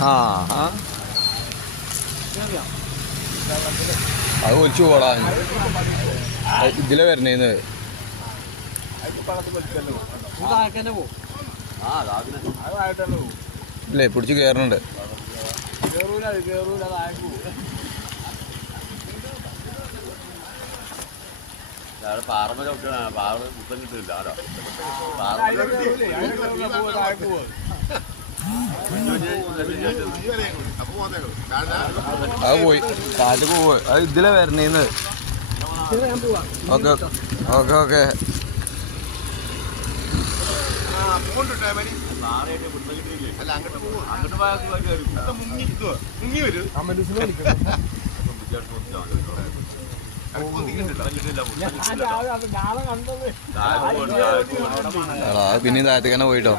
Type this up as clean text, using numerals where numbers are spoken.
ആ അത് ഒലിച്ചു പോടാ ഇതിലെ വരണേന്ന് ഇല്ലേ പിടിച്ച് കയറുന്നുണ്ട്. പാറമ ചവിട്ടാണ് പാറ പുത്തം കിട്ടില്ല ആരോ അത് പോയി കാറ്റ് പോയി. അത് ഇതിലെ വരണേന്ന്. ഓക്കെ ഓക്കെ ഓക്കെ പിന്നെയും താഴത്തേക്ക് തന്നെ പോയിട്ടോ.